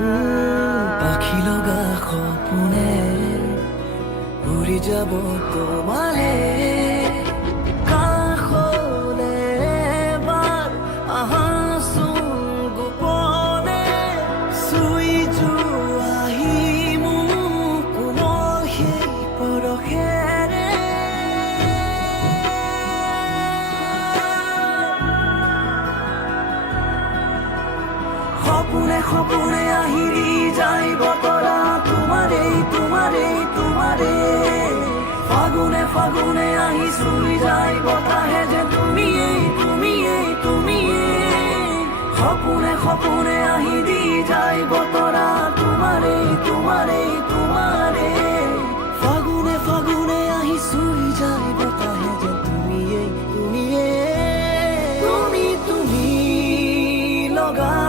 পাখি লগা সপোনে উৰি যাব তোমালে কাষলে এবাৰ আহাচোন গোপনে চুই যোৱাহি মোক কোমল সেই পৰশেৰে সপোনে সপোনে আহি দি যায় বতৰা তোমাৰেই তোমাৰেই তোমাৰে ফাগুনে ফাগুনে আহি চুই যায় বতাহে যে তুমিয়েই তুমিয়েই তুমিয়েই সপোনে সপোনে আহি দি যায় বতৰা তোমাৰেই তোমাৰেই তোমাৰে ফাগুনে ফাগুনে আহি চুই যায় বতাহে যে তুমিয়েই তুমিয়েই তুমি তুমি লগা